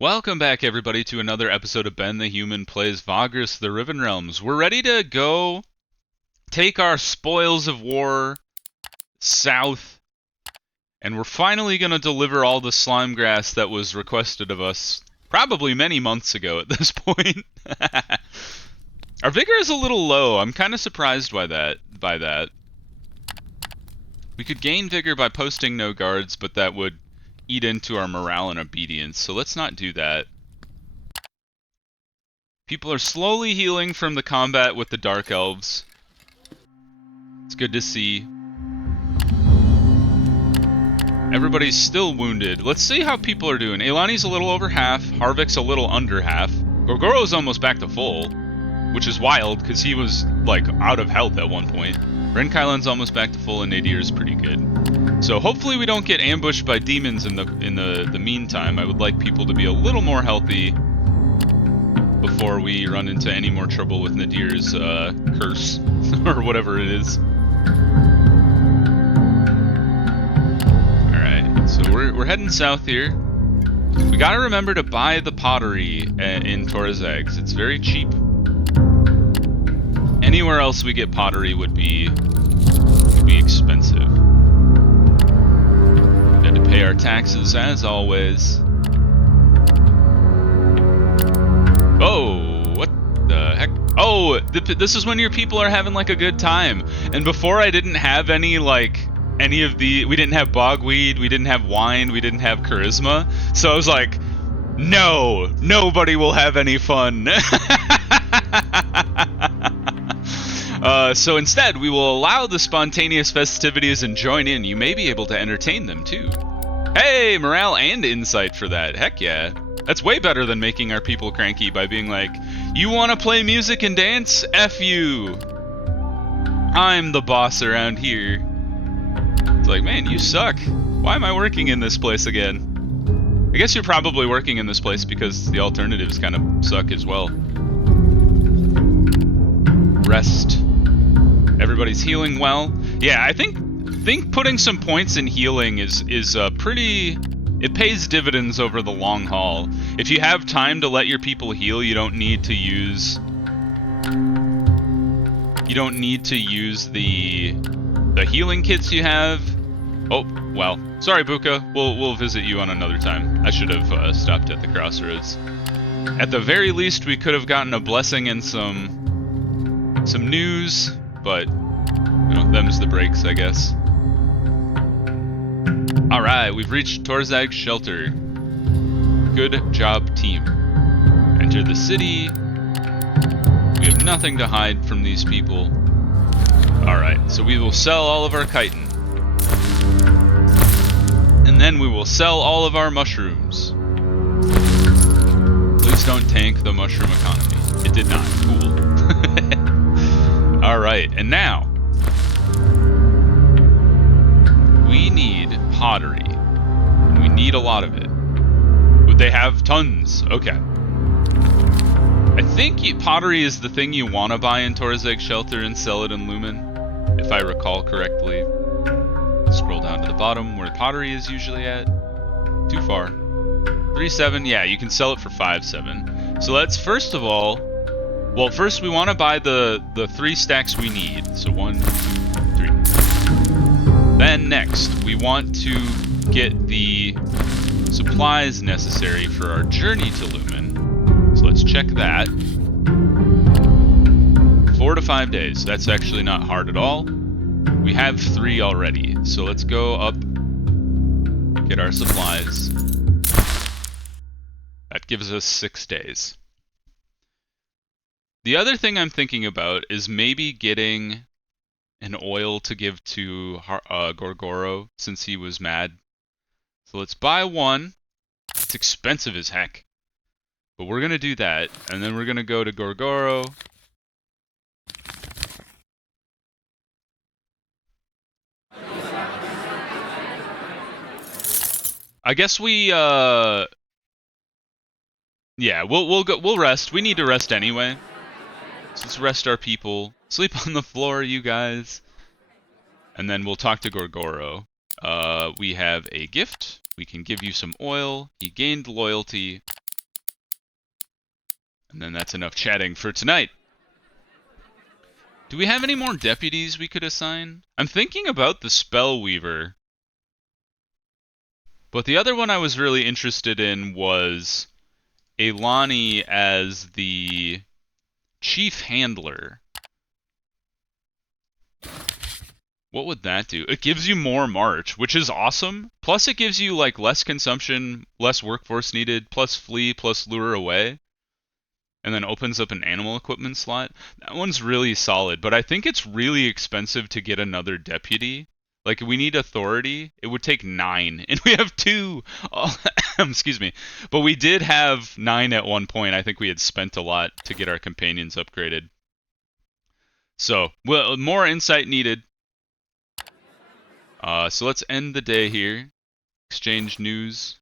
Welcome back, everybody, to another episode of Ben the Human Plays Vagrus, the Riven Realms. We're ready to go take our spoils of war south, and we're finally going to deliver all the Slimegrass that was requested of us probably many months ago at this point. Our vigor is a little low. I'm kind of surprised by that. We could gain vigor by posting no guards, but that would eat into our morale and obedience, so let's not do that. People are slowly healing from the combat with the Dark Elves. It's good to see. Everybody's still wounded. Let's see how people are doing. Elani's a little over half, Harvik's a little under half. Gorgoro's almost back to full, which is wild, because he was, like, out of health at one point. Renkailen's almost back to full, and Nadir's pretty good. So hopefully we don't get ambushed by demons in the meantime. I would like people to be a little more healthy before we run into any more trouble with Nadir's curse, or whatever it is. Alright, so we're heading south here. We gotta remember to buy the pottery in Torzags. It's very cheap. Anywhere else we get pottery would be expensive. We had to pay our taxes as always. Oh, what the heck? Oh, this is when your people are having like a good time. And before I didn't have any of the, we didn't have bogweed, we didn't have wine, we didn't have charisma. So I was like, no, nobody will have any fun. So instead, we will allow the spontaneous festivities and join in. You may be able to entertain them too. Hey, morale and insight for that. Heck yeah. That's way better than making our people cranky by being like, you want to play music and dance? F you. I'm the boss around here. It's like, man, you suck. Why am I working in this place again? I guess you're probably working in this place because the alternatives kind of suck as well. Rest. Everybody's healing well. Yeah, I think putting some points in healing is pretty... It pays dividends over the long haul. If you have time to let your people heal, you don't need to use... You don't need to use the healing kits you have. Oh, well. Sorry, Buka. We'll visit you on another time. I should have stopped at the crossroads. At the very least, we could have gotten a blessing and some news, but, you know, them's the breaks, I guess. Alright, we've reached Torzag's shelter. Good job, team. Enter the city. We have nothing to hide from these people. Alright, so we will sell all of our chitin. And then we will sell all of our mushrooms. Please don't tank the mushroom economy. It did not. Cool. Alright, and now we need pottery. And we need a lot of it. Would they have tons? Okay. I think pottery is the thing you want to buy in Torzag's shelter and sell it in Lumen, if I recall correctly. Scroll down to the bottom where pottery is usually at. Too far. 3.7, yeah, you can sell it for 5.7. So let's first of all, well, first we want to buy the 3 stacks we need. So 1, 2, 3. Then next, we want to get the supplies necessary for our journey to Lumen. So let's check that. 4 to 5 days. That's actually not hard at all. We have 3 already. So let's go up, get our supplies. That gives us 6 days. The other thing I'm thinking about is maybe getting an oil to give to Gorgoro since he was mad. So let's buy 1. It's expensive as heck. But we're going to do that. And then we're going to go to Gorgoro. I guess we, yeah, we'll rest. We need to rest anyway. So let's rest our people. Sleep on the floor, you guys. And then we'll talk to Gorgoro. We have a gift. We can give you some oil. He gained loyalty. And then that's enough chatting for tonight. Do we have any more deputies we could assign? I'm thinking about the Spellweaver. But the other one I was really interested in was Elani as the Chief Handler. What would that do? It gives you more March, which is awesome. Plus it gives you like less consumption, less workforce needed, plus flee, plus lure away. And then opens up an animal equipment slot. That one's really solid, but I think it's really expensive to get another deputy. Like, we need authority. It would take 9, and we have 2. Oh, excuse me. But we did have 9 at one point. I think we had spent a lot to get our companions upgraded. So, well, more insight needed. So let's end the day here. Exchange news.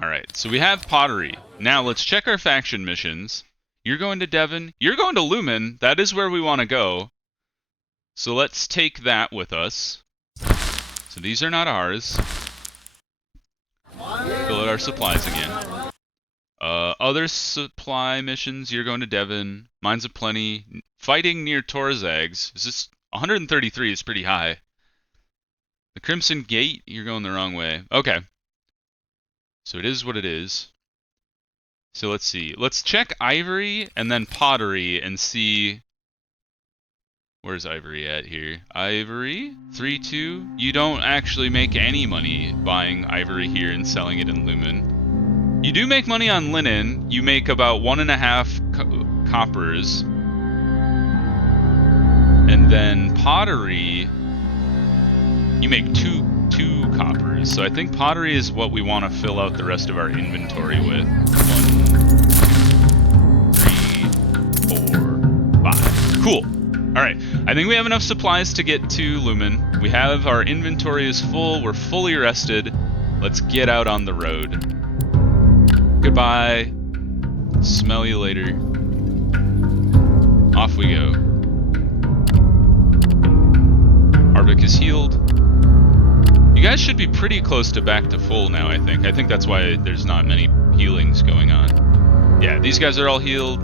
Alright, so we have Pottery. Now let's check our faction missions. You're going to Devon. You're going to Lumen. That is where we want to go. So let's take that with us. So these are not ours. Fill out our supplies again. Other supply missions, you're going to Devon. Mines of Plenty. Fighting near Torzags. Is this 133 is pretty high. The Crimson Gate, you're going the wrong way. Okay. So it is what it is. So let's see. Let's check Ivory and then Pottery and see... Where's Ivory at here? Ivory? 3-2? You don't actually make any money buying Ivory here and selling it in Lumen. You do make money on linen. You make about 1.5 coppers. And then Pottery... You make two coppers. So I think Pottery is what we want to fill out the rest of our inventory with. 1, 3, 4, 5. Cool. Alright, I think we have enough supplies to get to Lumen. We have our inventory is full. We're fully rested. Let's get out on the road. Goodbye. Smell you later. Off we go. Arvik is healed. You guys should be pretty close to back to full now, I think. I think that's why there's not many healings going on. Yeah, these guys are all healed.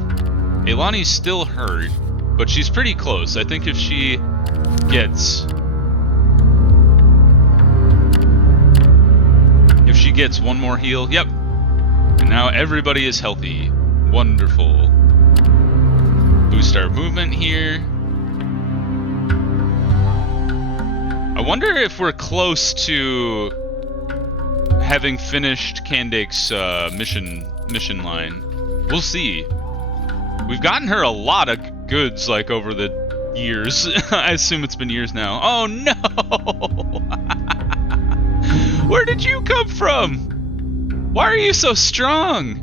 Elani's still hurt, but she's pretty close. I think if she gets... one more heal... Yep. And now everybody is healthy. Wonderful. Boost our movement here. I wonder if we're close to having finished Kandake's mission line. We'll see. We've gotten her a lot of goods, like, over the years. I assume it's been years now. Oh no! Where did you come from? Why are you so strong?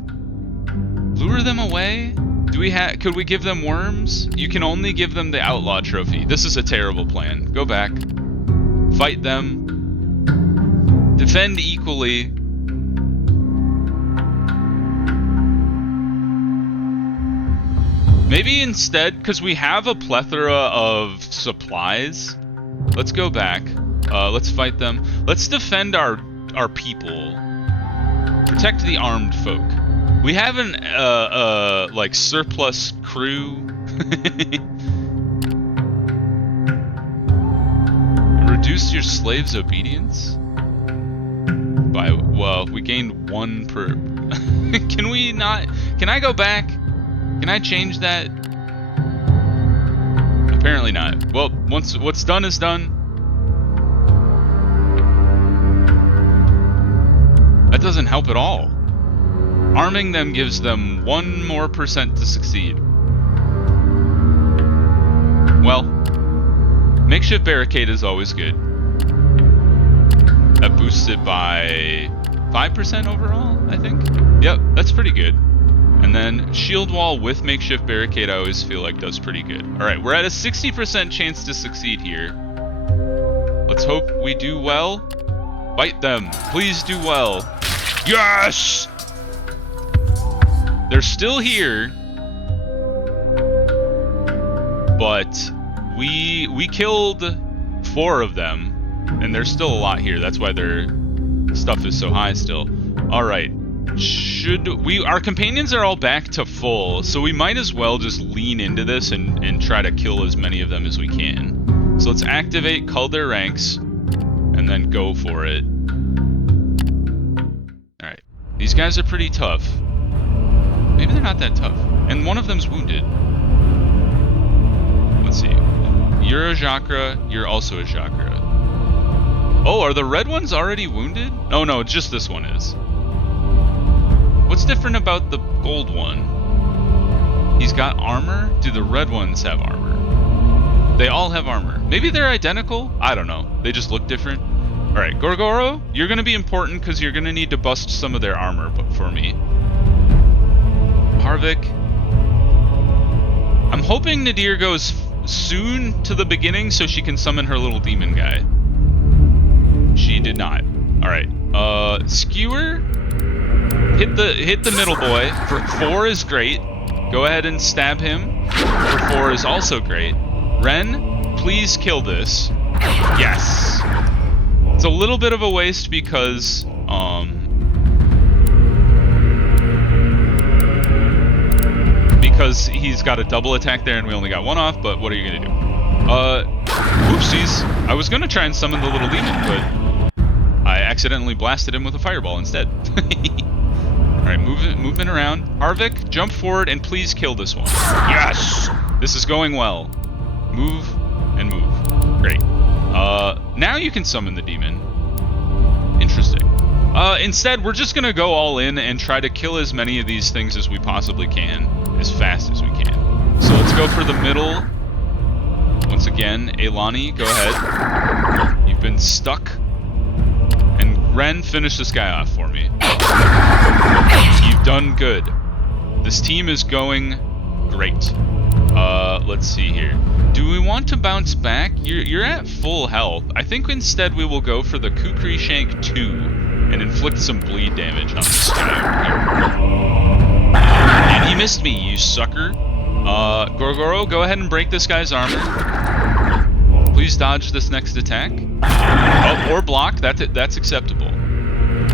Lure them away? Could we give them worms? You can only give them the outlaw trophy. This is a terrible plan. Go back. Fight them. Defend equally. Maybe instead, because we have a plethora of supplies, let's go back. Let's fight them. Let's defend our people. Protect the armed folk. We have an like surplus crew. Reduce your slaves' obedience? Well, we gained 1 per... Can we not... Can I go back? Can I change that? Apparently not. Well, what's done is done. That doesn't help at all. Arming them gives them 1% more to succeed. Well, makeshift barricade is always good. That boosts it by 5% overall, I think. Yep, that's pretty good. And then shield wall with makeshift barricade I always feel like does pretty good. Alright, we're at a 60% chance to succeed here. Let's hope we do well. Fight them. Please do well. Yes! They're still here. But we killed 4 of them. And there's still a lot here. That's why their stuff is so high still. Alright. Our companions are all back to full, so we might as well just lean into this and try to kill as many of them as we can. So let's activate, cull their ranks, and then go for it. Alright. These guys are pretty tough. Maybe they're not that tough. And one of them's wounded. Let's see. You're a Jhakra, you're also a Jhakra. Oh, are the red ones already wounded? Oh no, just this one is. What's different about the gold one? He's got armor? Do the red ones have armor? They all have armor. Maybe they're identical? I don't know. They just look different. Alright, Gorgoro, you're going to be important because you're going to need to bust some of their armor for me. Harvick. I'm hoping Nadir goes soon to the beginning so she can summon her little demon guy. She did not. Alright. Skewer. Hit the middle boy. For 4 is great. Go ahead and stab him. For 4 is also great. Ren, please kill this. Yes. It's a little bit of a waste because he's got a double attack there and we only got 1 off, but what are you gonna do? Oopsies. I was gonna try and summon the little demon, but I accidentally blasted him with a fireball instead. Alright, movement around. Harvick, jump forward and please kill this one. Yes! This is going well. Move and move. Great. Now you can summon the demon. Interesting. Instead, we're just gonna go all in and try to kill as many of these things as we possibly can, as fast as we can. So let's go for the middle. Once again, Eilani, go ahead. You've been stuck. And Ren, finish this guy off for me. You've done good. This team is going great. Let's see here. Do we want to bounce back? You're at full health. I think instead we will go for the Kukri Shank 2 and inflict some bleed damage on this guy over here. And he missed me, you sucker. Gorgoro, go ahead and break this guy's armor. Please dodge this next attack. Oh, or block. That's acceptable.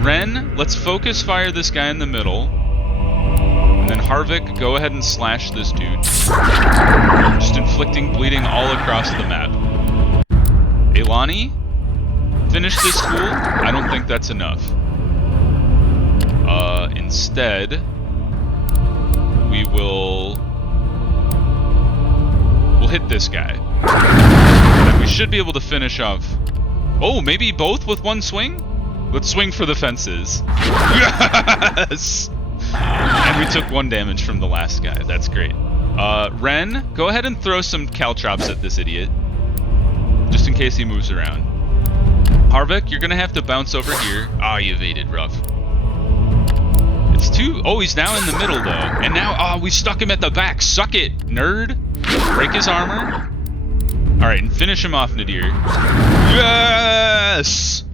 Ren, let's focus fire this guy in the middle. And then Harvick, go ahead and slash this dude. Just inflicting bleeding all across the map. Eilani, finish this fool. I don't think that's enough. Instead, we'll hit this guy. And we should be able to finish off. Oh, maybe both with 1 swing? Let's swing for the fences. Yes! And we took 1 damage from the last guy. That's great. Ren, go ahead and throw some caltrops at this idiot. Just in case he moves around. Harvick, you're gonna have to bounce over here. Ah, you evaded, rough. It's 2. Oh, he's now in the middle, though. And now, we stuck him at the back. Suck it, nerd. Break his armor. Alright, and finish him off, Nadir. Yes!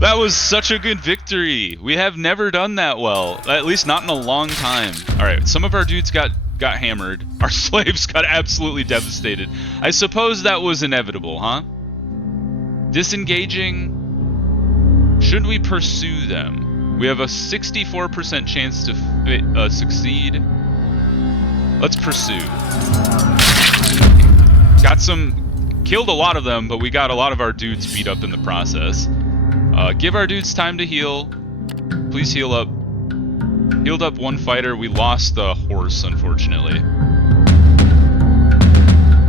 That was such a good victory. We have never done that well. At least not in a long time. Alright, some of our dudes got hammered. Our slaves got absolutely devastated. I suppose that was inevitable, huh? Disengaging. Should we pursue them? We have a 64% chance to succeed. Let's pursue. Killed a lot of them, but we got a lot of our dudes beat up in the process. Give our dudes time to heal. Please heal up. Healed up 1 fighter. We lost the horse, unfortunately.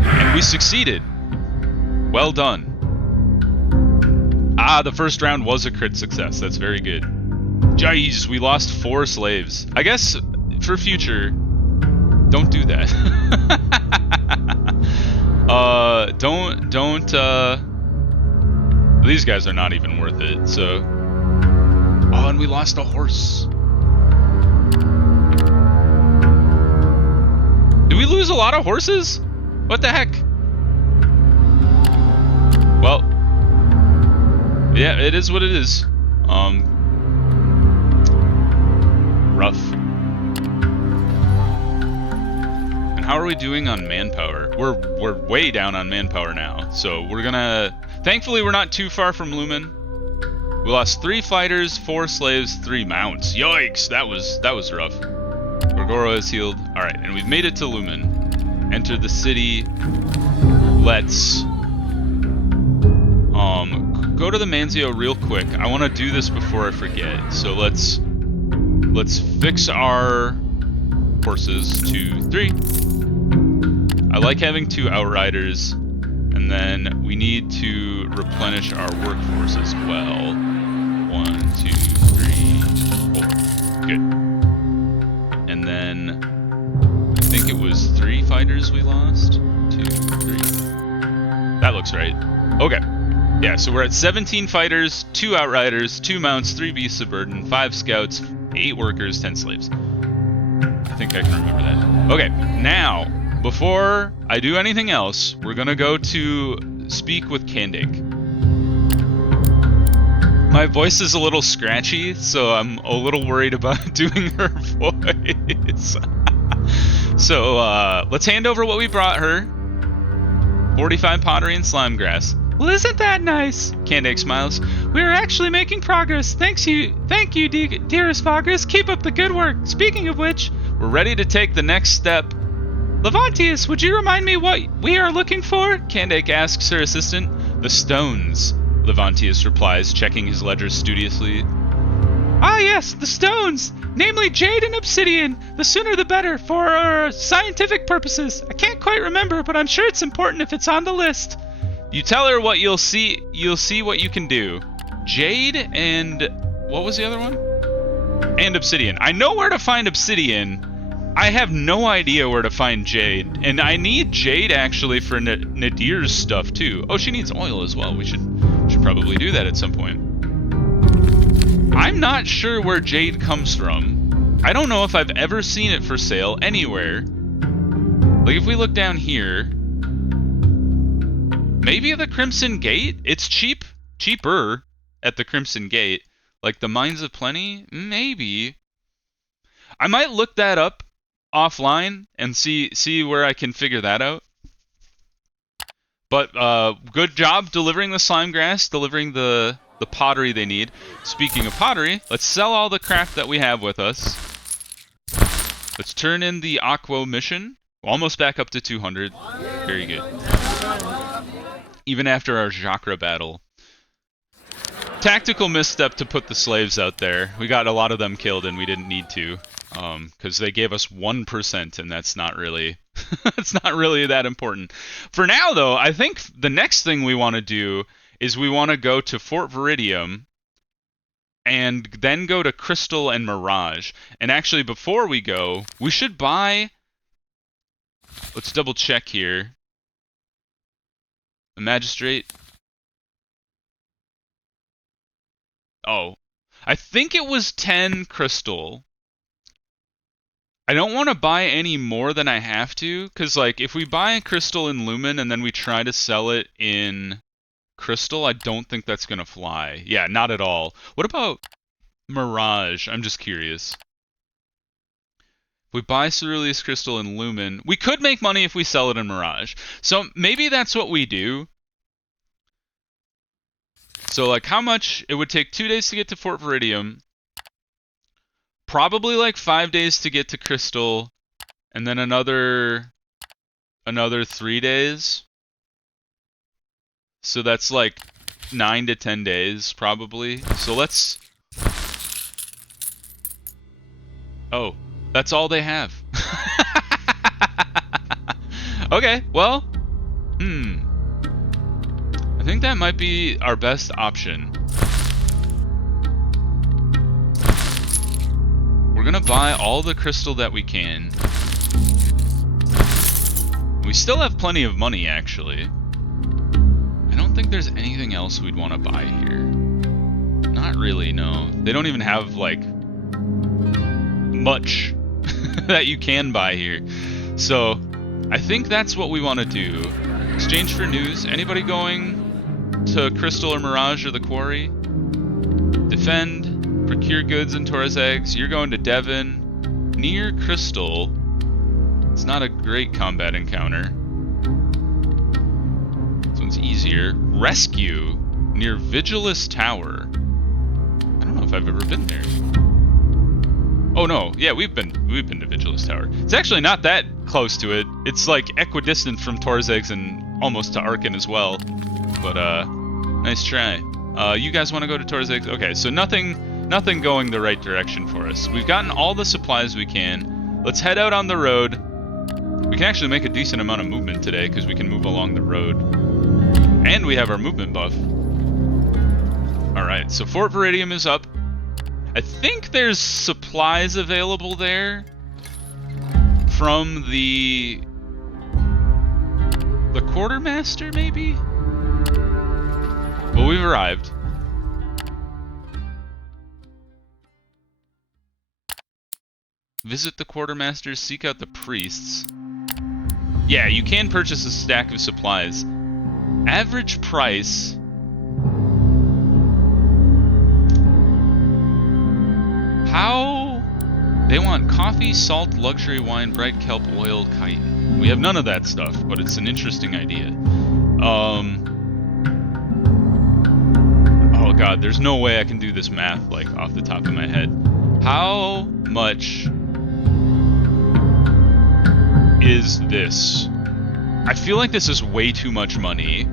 And we succeeded. Well done. The first round was a crit success. That's very good. Jeez, we lost 4 slaves. I guess, for future, don't do that. These guys are not even worth it, so... Oh, and we lost a horse. Did we lose a lot of horses? What the heck? Well... Yeah, it is what it is. Rough. And how are we doing on manpower? We're way down on manpower now, so we're gonna... Thankfully, we're not too far from Lumen. We lost 3 fighters, 4 slaves, 3 mounts. Yikes, that was rough. Gorgoro is healed. Alright, and we've made it to Lumen. Entered the city. Let's go to the Manzio real quick. I want to do this before I forget. So let's fix our horses. 2, 3. I like having 2 outriders, and then we need to replenish our workforce as well. 1, 2, 3, 4. Good. And then I think it was 3 fighters we lost. 2, 3. That looks right. Okay. Yeah, so we're at 17 fighters, 2 outriders, 2 mounts, 3 beasts of burden, 5 scouts, 8 workers, 10 slaves. I think I can remember that. Okay, now, before I do anything else, we're gonna go to speak with Kandik. My voice is a little scratchy, so I'm a little worried about doing her voice. So, let's hand over what we brought her. 45 pottery and slimegrass. Well, isn't that nice? Kandik smiles. We are actually making progress. Thank you, dearest Vagrus. Keep up the good work. Speaking of which, we're ready to take the next step. Levantius, would you remind me what we are looking for? Kandik asks her assistant. The stones, Levantius replies, checking his ledger studiously. Ah yes, the stones! Namely jade and obsidian. The sooner the better, for scientific purposes. I can't quite remember, but I'm sure it's important if it's on the list. You tell her what you'll see what you can do. Jade and... what was the other one? And obsidian. I know where to find obsidian. I have no idea where to find jade. And I need jade, actually, for Nadir's stuff, too. Oh, she needs oil as well. We should probably do that at some point. I'm not sure where jade comes from. I don't know if I've ever seen it for sale anywhere. Like, if we look down here... maybe the Crimson Gate? It's cheaper at the Crimson Gate. Like the Mines of Plenty? Maybe. I might look that up offline and see where I can figure that out. But good job delivering the slimegrass, delivering the pottery they need. Speaking of pottery, let's sell all the craft that we have with us. Let's turn in the Aqua mission. We're almost back up to 200. Very good. Even after our Jhakra battle. Tactical misstep to put the slaves out there. We got a lot of them killed and we didn't need to. Because they gave us 1% and that's not really... it's not really that important. For now, though, I think the next thing we want to do is we want to go to Fort Viridium and then go to Crystal and Mirage. And actually, before we go, we should buy... let's double check here. The magistrate. Oh, I think it was 10 crystal. I don't want to buy any more than I have to, because like if we buy a crystal in Lumen and then we try to sell it in Crystal, I don't think that's going to fly. Yeah, not at all. What about Mirage? I'm just curious. If we buy Ceruleus Crystal in Lumen, we could make money if we sell it in Mirage. So maybe that's what we do. So like how much? It would take 2 days to get to Fort Viridium. Probably like 5 days to get to Crystal. And then another 3 days. So that's like 9 to 10 days probably. So let's... oh, that's all they have. Okay, well, I think that might be our best option. We're gonna buy all the crystal that we can. We still have plenty of money, actually. I don't think there's anything else we'd want to buy here. Not really, no. They don't even have, like, much that you can buy here. So, I think that's what we want to do. Exchange for news. Anybody going to Crystal or Mirage or the Quarry? Defend. Procure goods in Taurus eggs. You're going to Devon. Near Crystal. It's not a great combat encounter. This one's easier. Rescue. Near Vigilus Tower. if I've ever been there. Oh no, yeah, we've been to Vigilus Tower. It's actually not that close to it. It's like equidistant from Torzeg's and almost to Arcane as well. But nice try. You guys want to go to Torzeg's? Okay, so nothing going the right direction for us. We've gotten all the supplies we can. Let's head out on the road. We can actually make a decent amount of movement today because we can move along the road. And we have our movement buff. Alright, so Fort Viridium is up. I think there's supplies available there from the quartermaster, maybe? Well, we've arrived. Visit the quartermaster, seek out the priests. Yeah, you can purchase a stack of supplies. Average price... How? They want coffee, salt, luxury wine, bright kelp, oil, chitin. We have none of that stuff, but it's an interesting idea. Oh god, there's no way I can do this math, like, off the top of my head. How much is this? I feel like this is way too much money.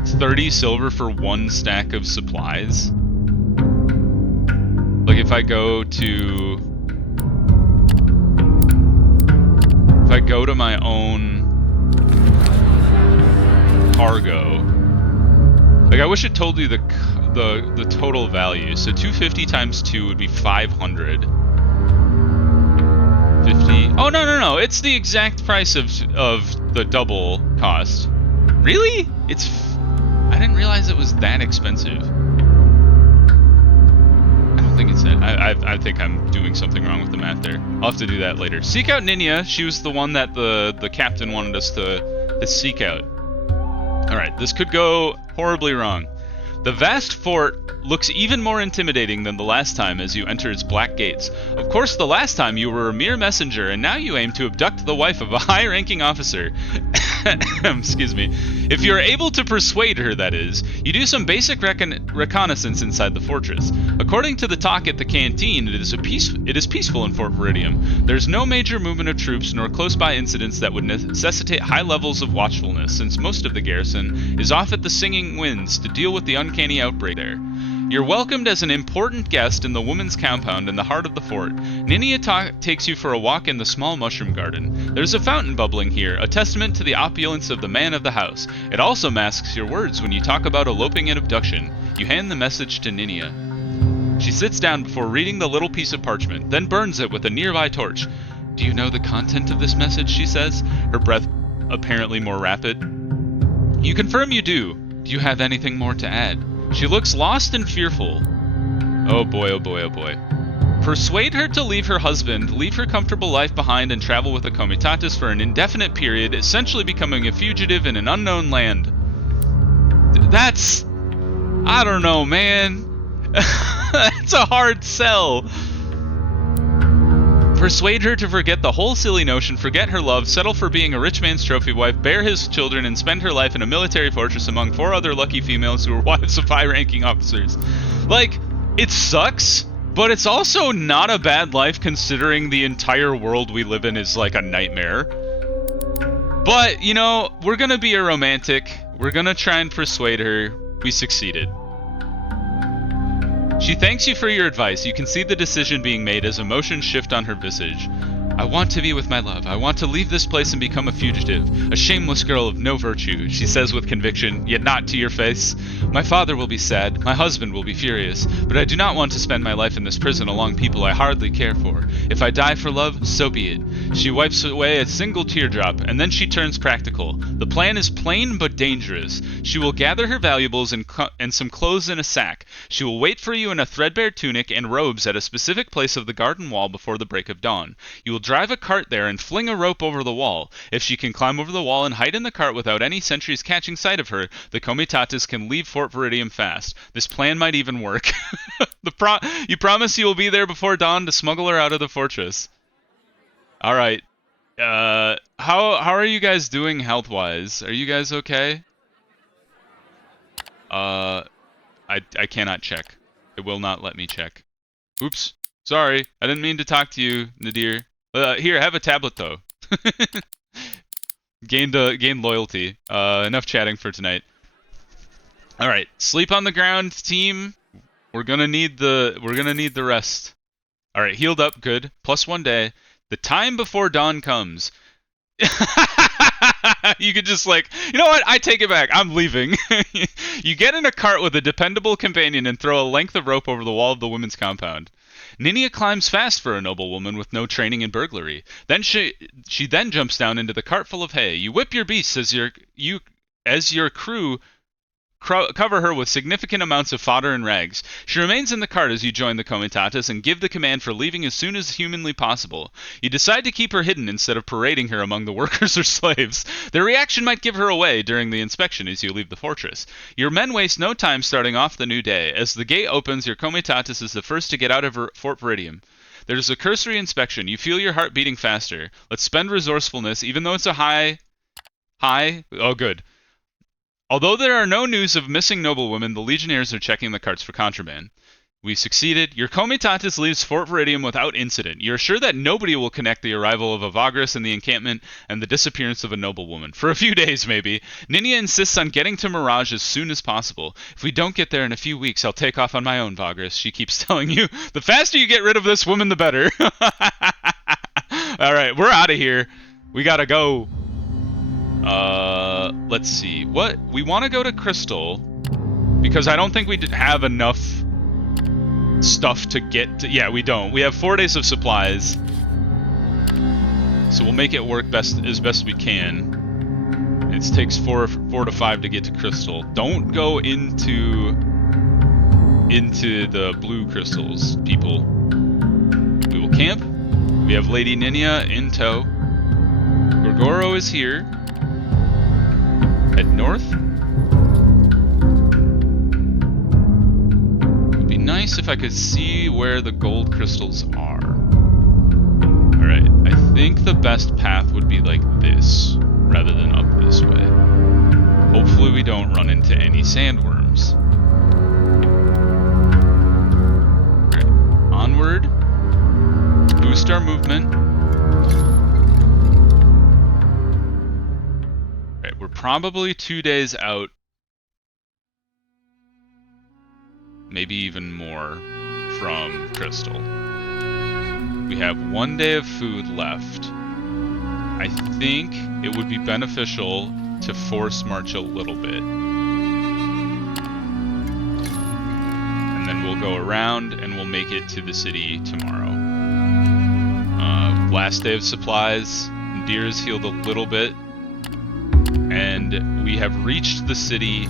It's 30 silver for one stack of supplies. Like if I go to my own cargo, like I wish it told you the total value. So 250 times 2 would be 500. 50. Oh no! It's the exact price of the double cost. Really? I didn't realize it was that expensive. I think it's that. I think I'm doing something wrong with the math there. I'll have to do that later. Seek out Ninnia. She was the one that the captain wanted us to seek out. Alright, this could go horribly wrong. The vast fort looks even more intimidating than the last time as you enter its black gates. Of course, the last time you were a mere messenger, and now you aim to abduct the wife of a high-ranking officer. Excuse me. If you're able to persuade her, that is, you do some basic reconnaissance inside the fortress. According to the talk at the canteen, it is peaceful in Fort Viridium. There's no major movement of troops nor close-by incidents that would necessitate high levels of watchfulness, since most of the garrison is off at the Singing Winds to deal with the uncanny outbreak there. You're welcomed as an important guest in the woman's compound in the heart of the fort. Ninnia takes you for a walk in the small mushroom garden. There's a fountain bubbling here, a testament to the opulence of the man of the house. It also masks your words when you talk about eloping and abduction. You hand the message to Ninnia. She sits down before reading the little piece of parchment, then burns it with a nearby torch. Do you know the content of this message, she says, her breath apparently more rapid. You confirm you do. Do you have anything more to add? She looks lost and fearful. Oh boy, oh boy, oh boy. Persuade her to leave her husband, leave her comfortable life behind, and travel with the Comitatus for an indefinite period, essentially becoming a fugitive in an unknown land. That's... I don't know, man. That's a hard sell. Persuade her to forget the whole silly notion, forget her love, settle for being a rich man's trophy wife, bear his children, and spend her life in a military fortress among 4 other lucky females who are wives of high-ranking officers. Like, it sucks, but it's also not a bad life considering the entire world we live in is like a nightmare. But, you know, we're gonna be a romantic. We're gonna try and persuade her. We succeeded. She thanks you for your advice. You can see the decision being made as emotions shift on her visage. I want to be with my love. I want to leave this place and become a fugitive. A shameless girl of no virtue, she says with conviction, yet not to your face. My father will be sad. My husband will be furious. But I do not want to spend my life in this prison among people I hardly care for. If I die for love, so be it. She wipes away a single teardrop, and then she turns practical. The plan is plain but dangerous. She will gather her valuables and some clothes in a sack. She will wait for you in a threadbare tunic and robes at a specific place of the garden wall before the break of dawn. You will drive a cart there and fling a rope over the wall. If she can climb over the wall and hide in the cart without any sentries catching sight of her, the Comitatus can leave Fort Viridium fast. This plan might even work. You promise you will be there before dawn to smuggle her out of the fortress. Alright. How are you guys doing health-wise? Are you guys okay? I cannot check. It will not let me check. Oops. Sorry. I didn't mean to talk to you, Nadir. Here, have a tablet, though. Gained loyalty. Enough chatting for tonight. Alright. Sleep on the ground, team. We're gonna need the rest. Alright, healed up, good. Plus 1 day. The time before dawn comes. You could just like, you know what? I take it back. I'm leaving. You get in a cart with a dependable companion and throw a length of rope over the wall of the women's compound. Ninnia climbs fast for a noble woman with no training in burglary. Then she then jumps down into the cart full of hay. You whip your beasts as your crew cover her with significant amounts of fodder and rags. She remains in the cart as you join the comitatus and give the command for leaving as soon as humanly possible. You decide to keep her hidden instead of parading her among the workers or slaves. Their reaction might give her away during the inspection as you leave the fortress. Your men waste no time starting off the new day. As the gate opens, your comitatus is the first to get out of Fort Veridium. There's a cursory inspection. You feel your heart beating faster. Let's spend resourcefulness, even though it's a high... Oh, good. Although there are no news of missing noblewomen, the legionnaires are checking the carts for contraband. We succeeded. Your comitatus leaves Fort Veridium without incident. You're sure that nobody will connect the arrival of a Vagrus in the encampment and the disappearance of a noblewoman. For a few days, maybe. Ninnia insists on getting to Mirage as soon as possible. If we don't get there in a few weeks, I'll take off on my own, Vagrus. She keeps telling you, the faster you get rid of this woman, the better. Alright, we're out of here. We gotta go. Let's see. What? We want to go to Crystal because I don't think we have enough stuff to get to... Yeah, we don't. We have 4 days of supplies. So we'll make it work as best we can. It takes 4 to 5 to get to Crystal. Don't go into the blue crystals, people. We will camp. We have Lady Ninnia in tow. Gorgoro is here. Head north. It'd be nice if I could see where the gold crystals are. Alright, I think the best path would be like this, rather than up this way. Hopefully we don't run into any sandworms. Alright, onward. Let's boost our movement. We're probably 2 days out, maybe even more, from Crystal. We have 1 day of food left. I think it would be beneficial to force march a little bit. And then we'll go around and we'll make it to the city tomorrow. Last day of supplies. Deer's healed a little bit. And we have reached the city.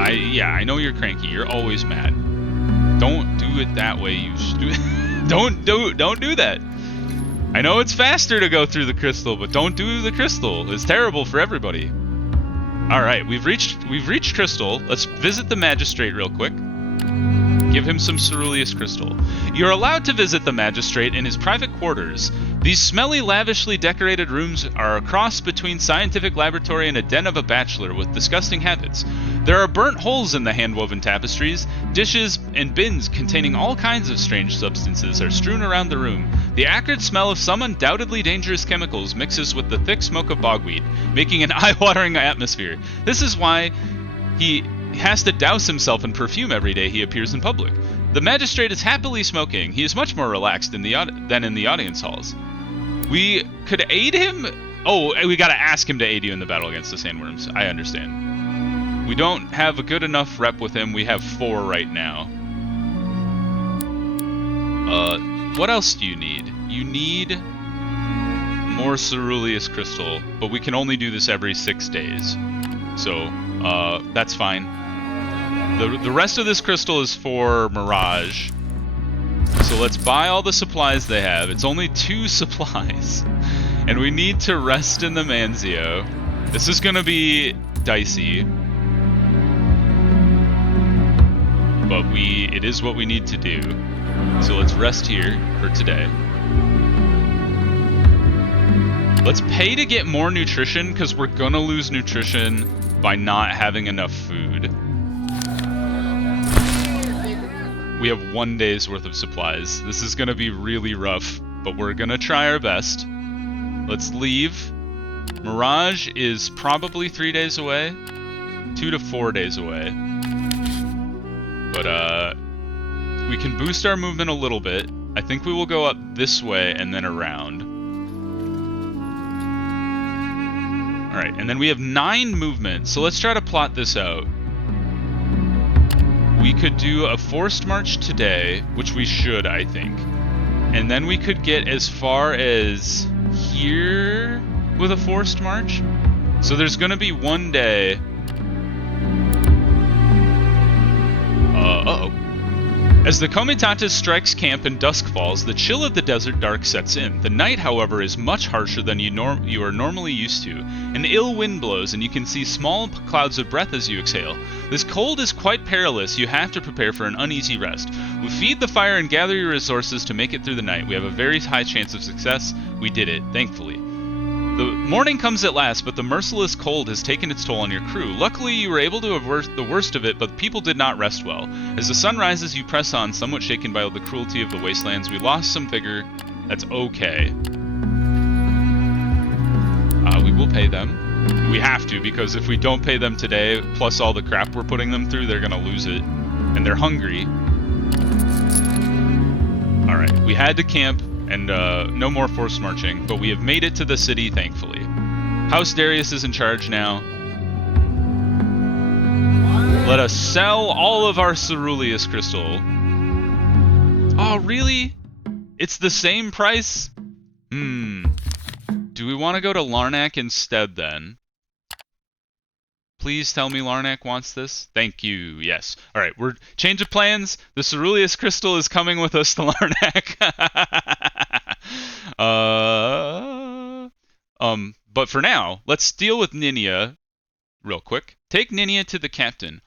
I know you're cranky. You're always mad. Don't do it that way. Don't do that. I know it's faster to go through the crystal, but don't do the crystal. It's terrible for everybody. All right, we've reached Crystal. Let's visit the magistrate real quick. Give him some ceruleus crystal. You're allowed to visit the magistrate in his private quarters. These smelly, lavishly decorated rooms are a cross between scientific laboratory and a den of a bachelor with disgusting habits. There are burnt holes in the hand-woven tapestries. Dishes and bins containing all kinds of strange substances are strewn around the room. The acrid smell of some undoubtedly dangerous chemicals mixes with the thick smoke of bogweed, making an eye-watering atmosphere. This is why he has to douse himself in perfume every day he appears in public. The magistrate is happily smoking. He is much more relaxed than in the audience halls. We could aid him? Oh, we gotta ask him to aid you in the battle against the sandworms. I understand. We don't have a good enough rep with him. We have 4 right now. What else do you need? You need more ceruleus crystal, but we can only do this every 6 days. So, that's fine. The rest of this crystal is for Mirage. So let's buy all the supplies they have. It's only 2 supplies. And we need to rest in the Manzio. This is gonna be dicey. But it is what we need to do. So let's rest here for today. Let's pay to get more nutrition, because we're gonna lose nutrition by not having enough food. We have 1 day's worth of supplies. This is gonna be really rough, but we're gonna try our best. Let's leave. Mirage is probably 3 days away. 2 to 4 days away. But, we can boost our movement a little bit. I think we will go up this way and then around. Alright, and then we have 9 movement, so let's try to plot this out. We could do a forced march today, which we should, I think. And then we could get as far as here with a forced march. So there's going to be 1 day. Uh-oh. As the Comitatus strikes camp and dusk falls, the chill of the desert dark sets in. The night, however, is much harsher than you are normally used to. An ill wind blows, and you can see small clouds of breath as you exhale. This cold is quite perilous. You have to prepare for an uneasy rest. We feed the fire and gather your resources to make it through the night. We have a very high chance of success. We did it, thankfully. The morning comes at last, but the merciless cold has taken its toll on your crew. Luckily, you were able to avert the worst of it, but people did not rest well. As the sun rises, you press on, somewhat shaken by the cruelty of the wastelands. We lost some vigor. That's okay. We will pay them. We have to, because if we don't pay them today, plus all the crap we're putting them through, they're gonna lose it. And they're hungry. Alright, we had to camp. And no more forced marching, but we have made it to the city, thankfully. House Darius is in charge now. Let us sell all of our ceruleus crystal. Oh, really? It's the same price? Do we want to go to Larnak instead, then? Please tell me Larnak wants this. Thank you. Yes. All right. We're change of plans. The ceruleus crystal is coming with us to Larnak. But for now, let's deal with Ninnia real quick. Take Ninnia to the captain.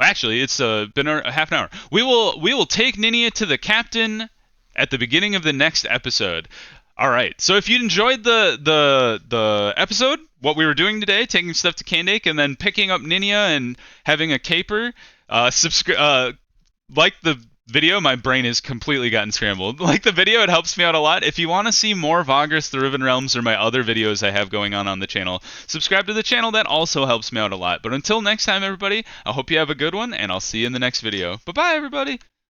Actually, it's been a half an hour. We will take Ninnia to the captain at the beginning of the next episode. All right. So if you enjoyed the episode, what we were doing today, taking stuff to Candake and then picking up Ninnia and having a caper, like the video. My brain has completely gotten scrambled. Like the video, it helps me out a lot. If you want to see more Vagrus, the Riven Realms, or my other videos I have going on the channel, subscribe to the channel. That also helps me out a lot. But until next time, everybody, I hope you have a good one, and I'll see you in the next video. Bye-bye, everybody.